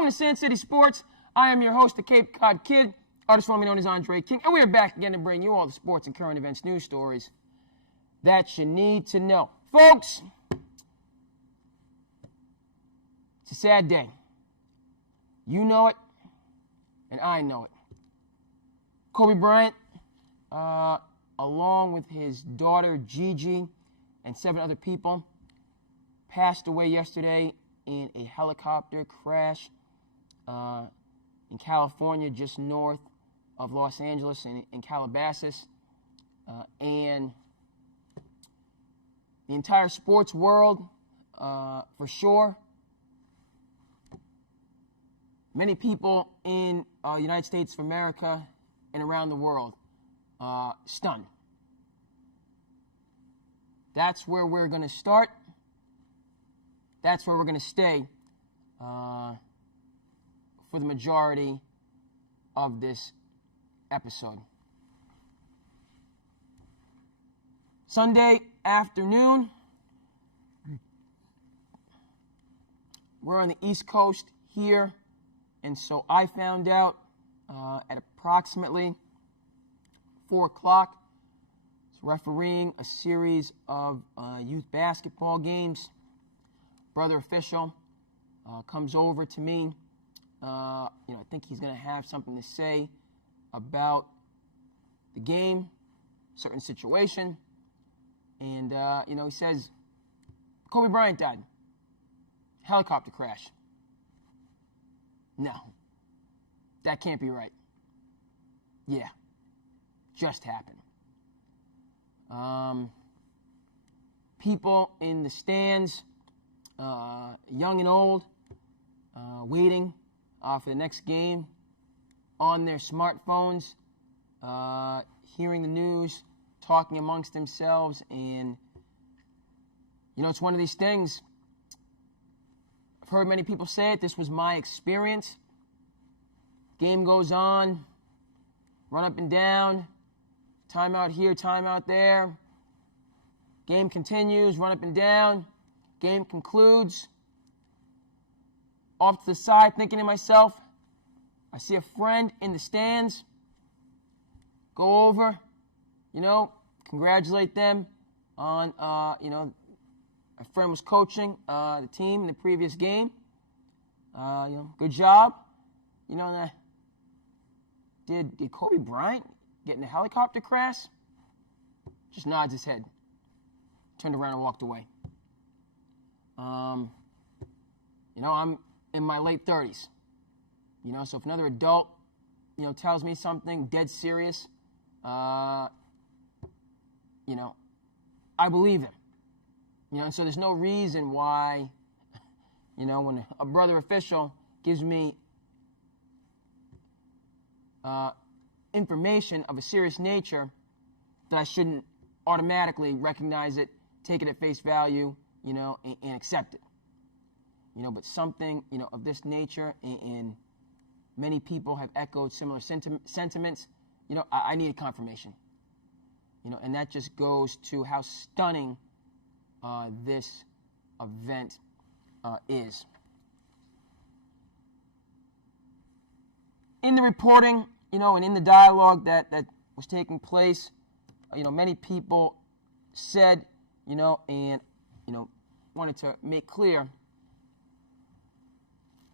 Welcome to SandCity Sports. I am your host, the Cape Cod Kid, artist formerly known as Andre King, and we are back again to bring you all the sports and current events news stories that you need to know. Folks, it's a sad day. You know it, and I know it. Kobe Bryant, along with his daughter Gigi and 7 other people, passed away yesterday in a helicopter crash in California, just north of Los Angeles, in Calabasas. And the entire sports world, for sure, many people in the United States of America and around the world, stunned. That's where we're going to start. That's where we're going to stay for the majority of this episode. Sunday afternoon, we're on the East Coast here, and so I found out at approximately 4 o'clock, refereeing a series of youth basketball games. Brother official comes over to me. I think he's going to have something to say about the game, certain situation. And, he says, Kobe Bryant died. Helicopter crash. No, that can't be right. Yeah, just happened. People in the stands, young and old, waiting for the next game on their smartphones, hearing the news, talking amongst themselves, and, it's one of these things. I've heard many people say it. This was my experience. Game goes on, run up and down, timeout here, timeout there. Game continues, run up and down. Game concludes. Off to the side, thinking to myself, I see a friend in the stands. Go over, congratulate them on, a friend was coaching the team in the previous game. Good job. Did Kobe Bryant get in a helicopter crash? Just nods his head. Turned around and walked away. I'm in my late 30s. So if another adult, tells me something dead serious, I believe him. And so there's no reason why, when a brother official gives me information of a serious nature, that I shouldn't automatically recognize it, take it at face value, and accept it. But something, of this nature, and many people have echoed similar sentiments, I needed confirmation. And that just goes to how stunning this event is. In the reporting, and in the dialogue that was taking place, many people said, and, wanted to make clear,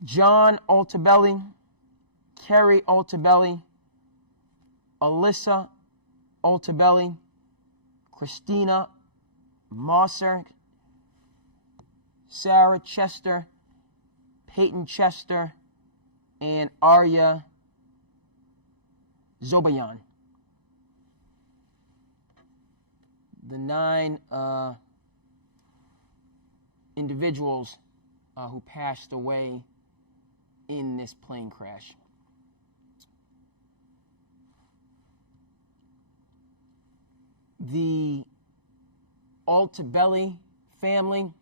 John Altobelli, Kerry Altobelli, Alyssa Altobelli, Christina Mosser, Sarah Chester, Peyton Chester, and Arya Zobayan. The 9 individuals who passed away in this plane crash. The Altobelli family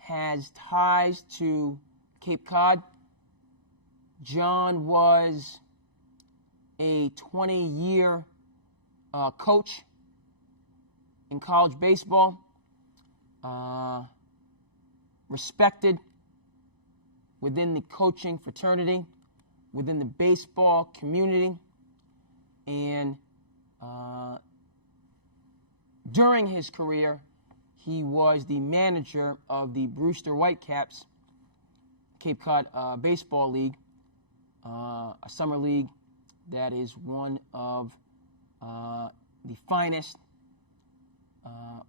has ties to Cape Cod. John was a 20-year coach in college baseball, respected within the coaching fraternity, within the baseball community, and during his career, he was the manager of the Brewster Whitecaps, Cape Cod Baseball League, a summer league that is one of the finest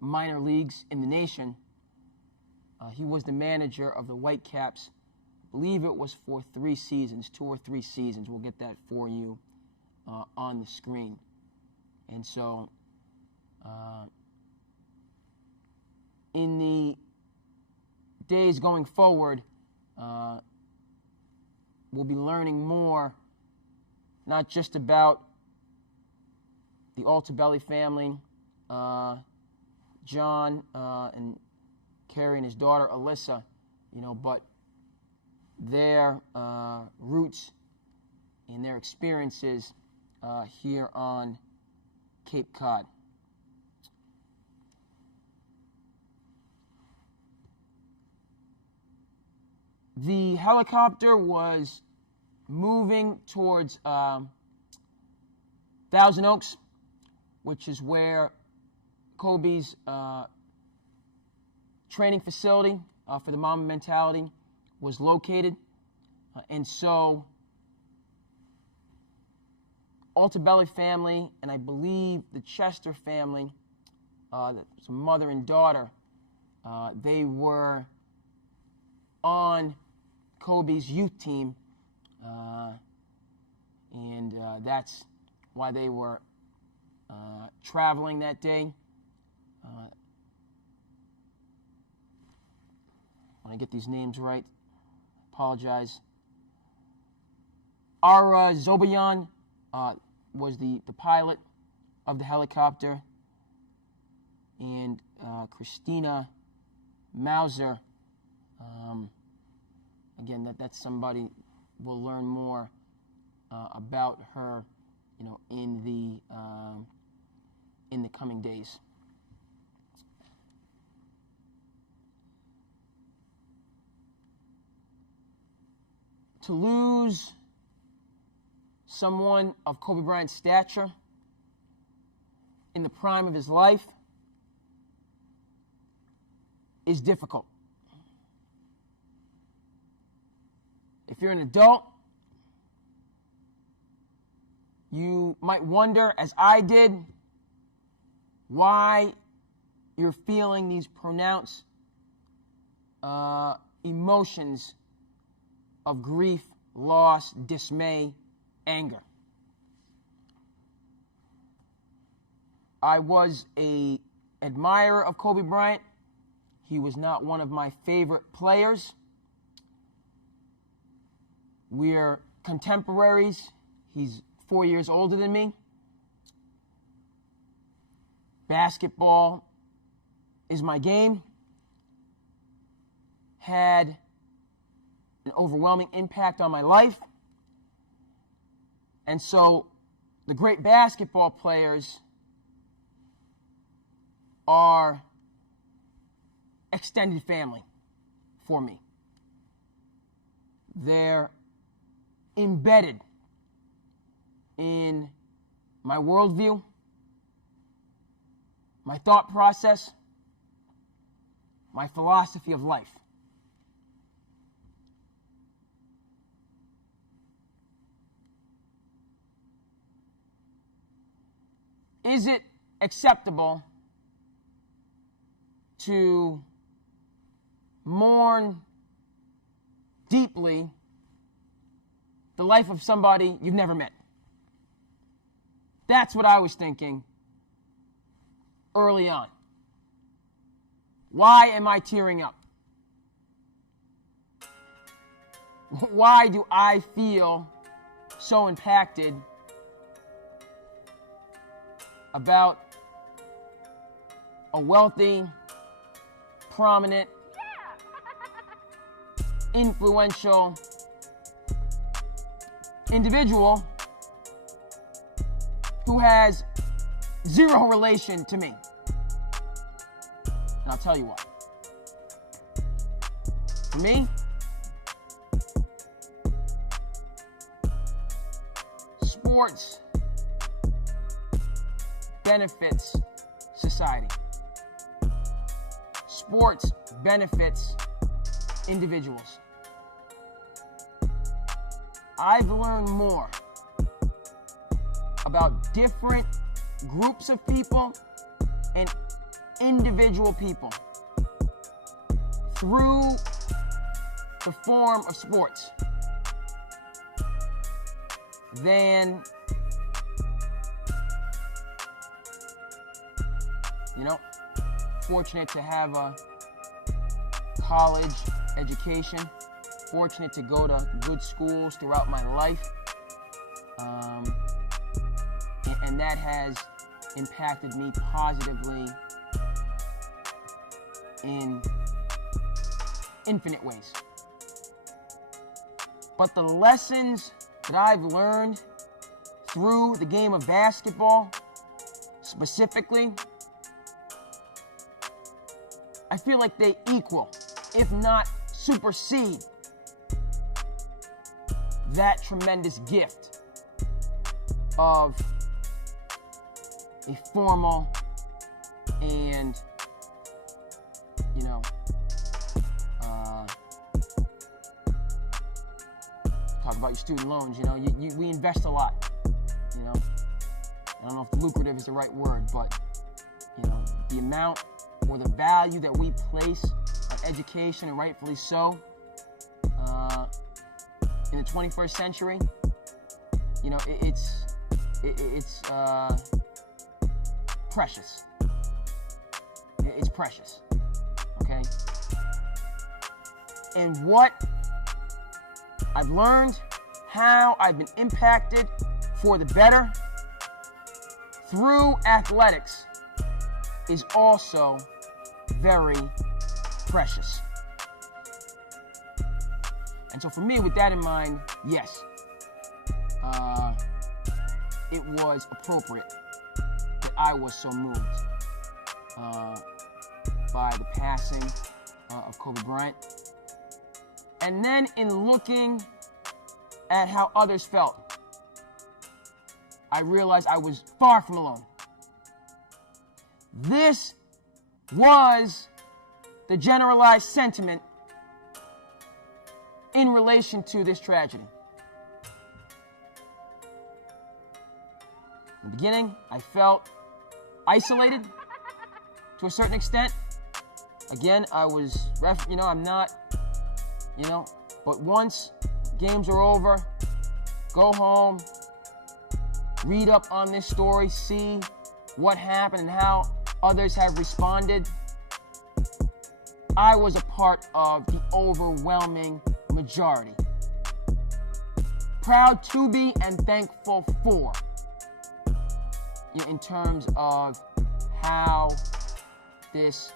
minor leagues in the nation. He was the manager of the Whitecaps. I believe it was for 3 seasons, 2 or 3 seasons. We'll get that for you on the screen. And so, in the days going forward, we'll be learning more, not just about the Altabelli family, John and Carrie and his daughter Alyssa, but their roots and their experiences here on Cape Cod. The helicopter was moving towards Thousand Oaks, which is where Kobe's training facility for the Mamba mentality was located. And so Altabelli family, and I believe the Chester family, that's a mother and daughter, they were on Kobe's youth team, and that's why they were traveling that day. When I get these names right, apologize. Ara Zobayan was the pilot of the helicopter, and Christina Mauser, again, that's somebody we'll learn more about her, in the coming days. To lose someone of Kobe Bryant's stature in the prime of his life is difficult. If you're an adult, you might wonder, as I did, why you're feeling these pronounced emotions of grief, loss, dismay, anger. I was an admirer of Kobe Bryant. He was not one of my favorite players. We're contemporaries. He's 4 years older than me. Basketball is my game. Had an overwhelming impact on my life. And so the great basketball players are extended family for me. They're embedded in my worldview, my thought process, my philosophy of life. Is it acceptable to mourn deeply the life of somebody you've never met? That's what I was thinking early on. Why am I tearing up? Why do I feel so impacted about a wealthy, prominent, influential individual who has zero relation to me? And I'll tell you why. For me, sports benefits society. Sports benefits individuals. I've learned more about different groups of people and individual people through the form of sports than, fortunate to have a college education, fortunate to go to good schools throughout my life, and that has impacted me positively in infinite ways. But the lessons that I've learned through the game of basketball, specifically, I feel like they equal, if not supersede, that tremendous gift of a formal and, talk about your student loans, we invest a lot, I don't know if lucrative is the right word, but, the amount or the value that we place on education, and rightfully so, in the 21st century, it's precious. It's precious, okay? And what I've learned, how I've been impacted for the better through athletics is also very precious. And so for me, with that in mind, yes, it was appropriate that I was so moved by the passing of Kobe Bryant. And then in looking at how others felt, I realized I was far from alone. This was the generalized sentiment in relation to this tragedy. In the beginning, I felt isolated to a certain extent. Again, I was, I'm not, but once games are over, go home, read up on this story, see what happened and how others have responded. I was a part of the overwhelming majority. Proud to be and thankful for, in terms of how this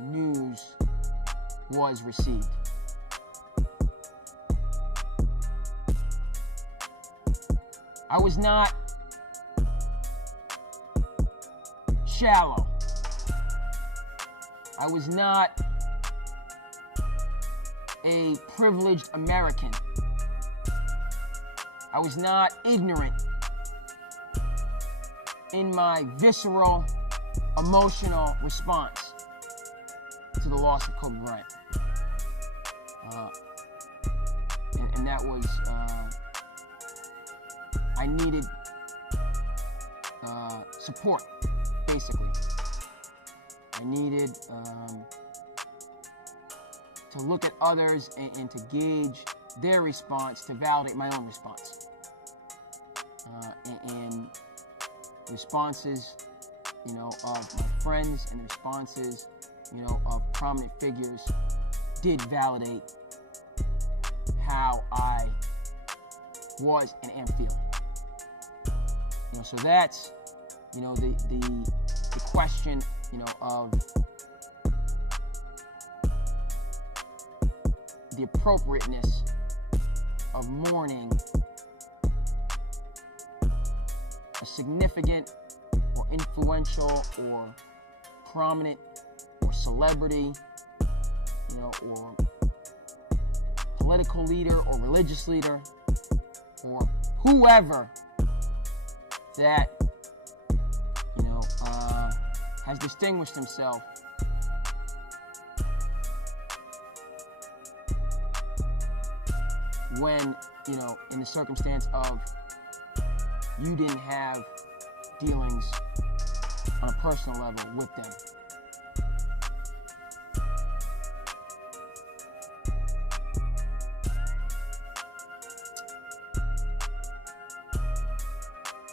news was received. I was not shallow. I was not a privileged American. I was not ignorant in my visceral, emotional response to the loss of Kobe Bryant. And that was, I needed support, basically. I needed to look at others and to gauge their response to validate my own response. And responses, of my friends and the responses, of prominent figures did validate how I was and am feeling. So that's, the question, of the appropriateness of mourning a significant or influential or prominent or celebrity, or political leader or religious leader or whoever that, has distinguished himself when, in the circumstance of you didn't have dealings on a personal level with them.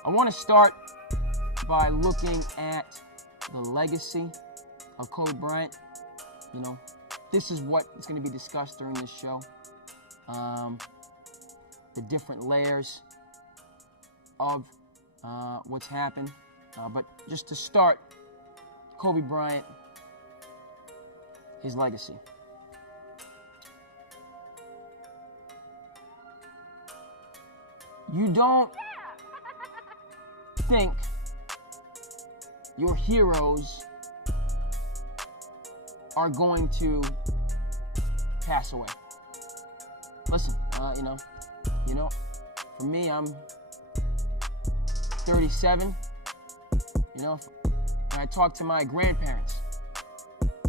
I want to start by looking at the legacy of Kobe Bryant. This is what is going to be discussed during this show. The different layers of what's happened. But just to start, Kobe Bryant, his legacy. You don't think your heroes are going to pass away. Listen, for me, I'm 37. When I talk to my grandparents,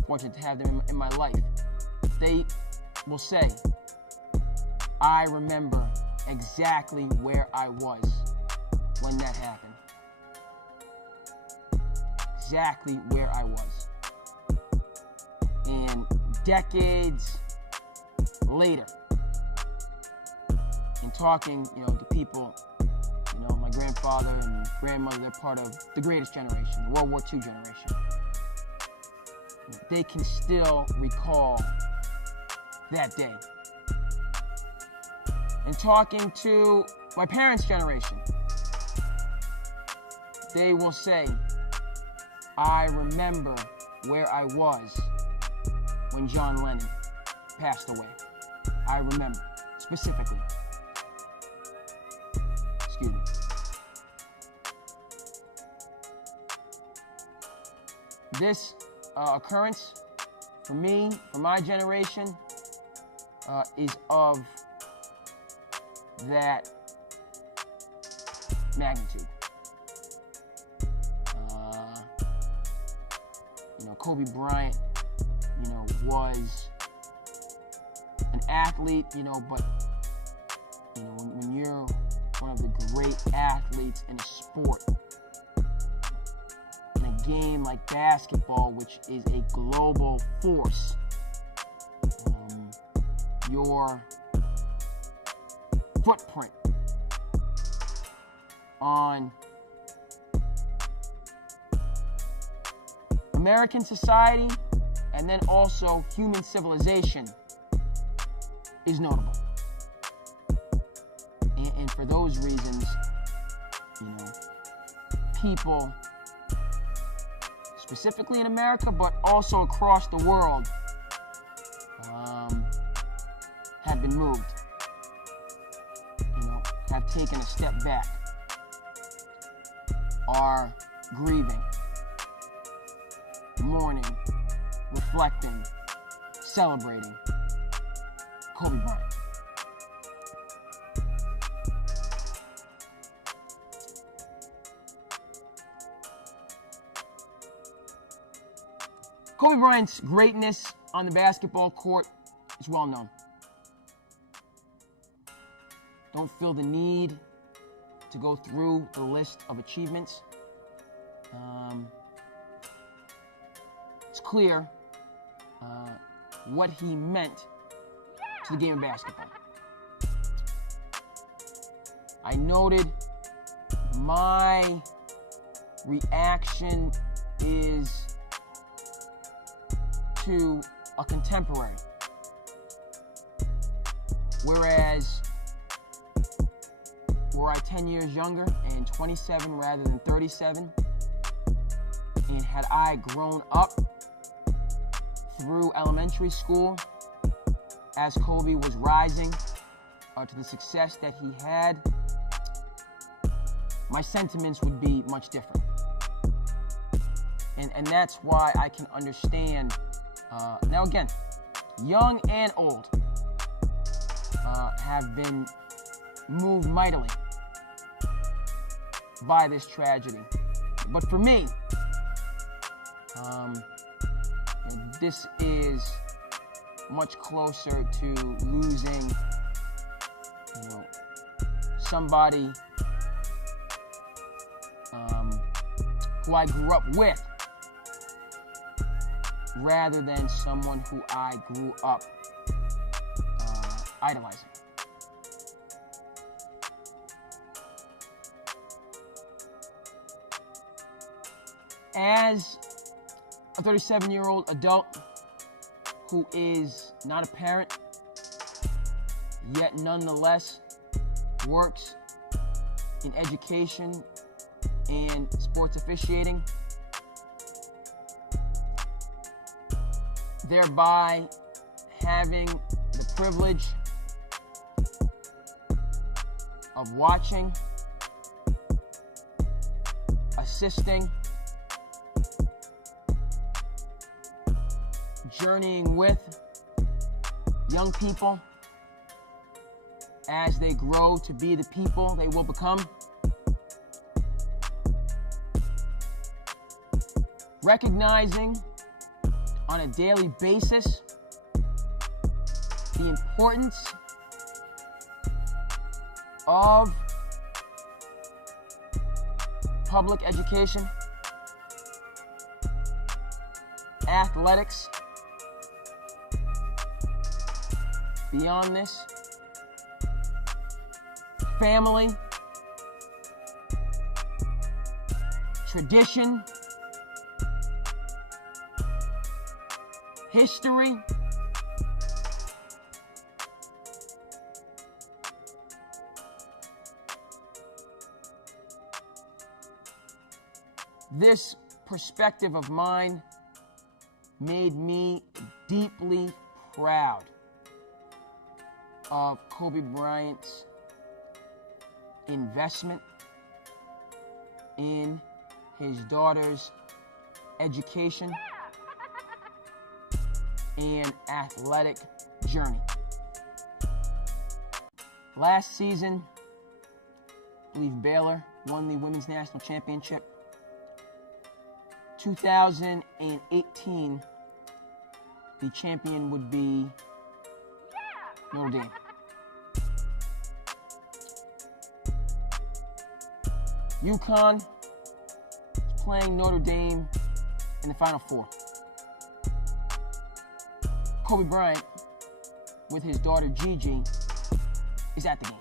fortunate to have them in my life, they will say, I remember exactly where I was when that happened. Exactly where I was. And decades later, in talking, to people, my grandfather and grandmother, they're part of the greatest generation, the World War II generation. They can still recall that day. And talking to my parents' generation, they will say, I remember where I was when John Lennon passed away. I remember, specifically. Excuse me. This occurrence, for me, for my generation, is of that magnitude. Kobe Bryant, was an athlete, but, when you're one of the great athletes in a sport, in a game like basketball, which is a global force, your footprint on American society and then also human civilization is notable. And for those reasons, people, specifically in America, but also across the world, have been moved, have taken a step back, are grieving, mourning, reflecting, celebrating Kobe Bryant. Kobe Bryant's greatness on the basketball court is well known. Don't feel the need to go through the list of achievements. It's clear what he meant to the game of basketball. I noted my reaction is to a contemporary, whereas were I 10 years younger and 27 rather than 37, and had I grown up through elementary school as Kobe was rising to the success that he had, my sentiments would be much different. And that's why I can understand, now again, young and old have been moved mightily by this tragedy. But for me, this is much closer to losing, somebody who I grew up with, rather than someone who I grew up idolizing. As a 37-year-old adult who is not a parent, yet nonetheless works in education and sports officiating, thereby having the privilege of watching, assisting, journeying with young people as they grow to be the people they will become. Recognizing on a daily basis the importance of public education, athletics. Beyond this, family, tradition, history, this perspective of mine made me deeply proud of Kobe Bryant's investment in his daughter's education and athletic journey. Last season, I believe Baylor won the women's national championship. 2018, the champion would be Notre Dame. UConn is playing Notre Dame in the Final Four. Kobe Bryant, with his daughter Gigi, is at the game,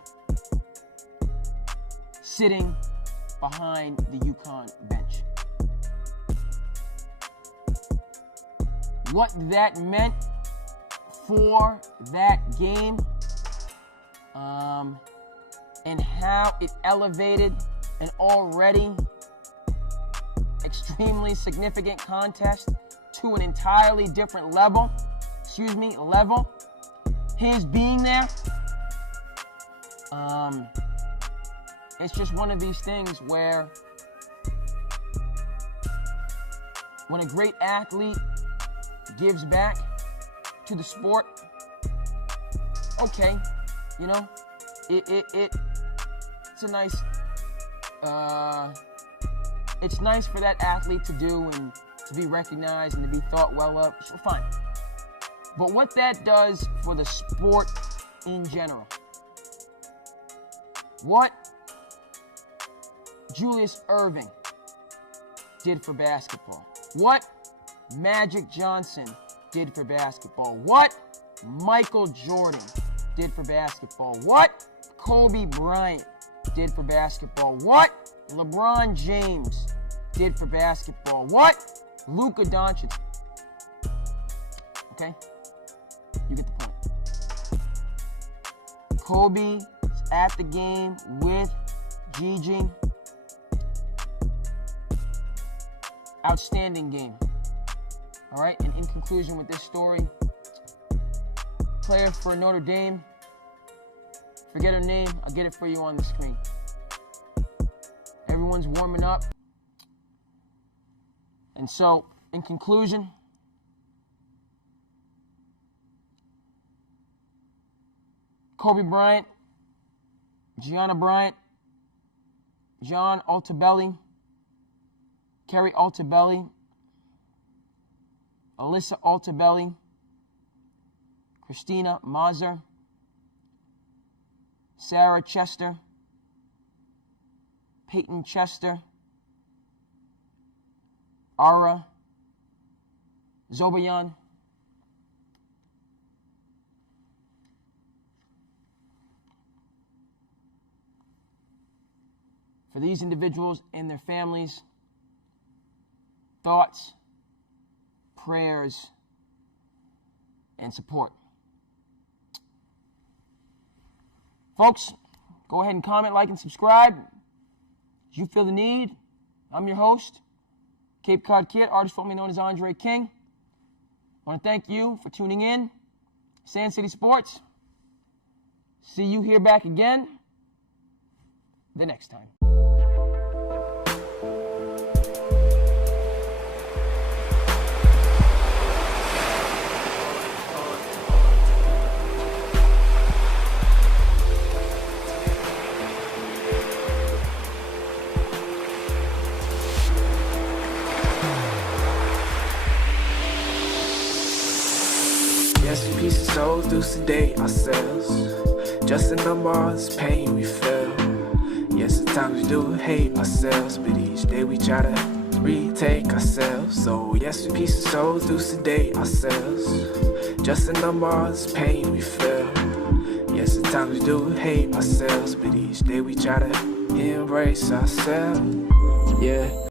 sitting behind the UConn bench. What that meant for that game, and how it elevated an already extremely significant contest to an entirely different level. His being there, it's just one of these things where when a great athlete gives back to the sport, okay, it's a nice, it's nice for that athlete to do and to be recognized and to be thought well of. Sure, fine. But what that does for the sport in general, what Julius Erving did for basketball, what Magic Johnson did for basketball, what Michael Jordan did for basketball, what Kobe Bryant did for basketball, what LeBron James did for basketball, what Luka Doncic. Okay? You get the point. Kobe is at the game with Gigi. Outstanding game. All right, and in conclusion with this story, player for Notre Dame, forget her name, I'll get it for you on the screen. Everyone's warming up. And so, in conclusion, Kobe Bryant, Gianna Bryant, John Altabelli, Kerry Altabelli, Alyssa Altabelli, Christina Mazur, Sarah Chester, Peyton Chester, Ara Zobayan, for these individuals and their families, thoughts, prayers, and support. Folks, go ahead and comment, like, and subscribe. If you feel the need, I'm your host, Cape Cod Kid, artist formerly known as Andre King. I want to thank you for tuning in. SandCity Sports. See you here back again the next time. Yes, we piece of souls do sedate ourselves. Just a number of this pain we feel. Yes, at times we do hate ourselves, but each day we try to retake ourselves. So yes, we piece of souls do sedate ourselves. Just a number of this pain we feel. Yes, at times we do hate ourselves, but each day we try to embrace ourselves. Yeah.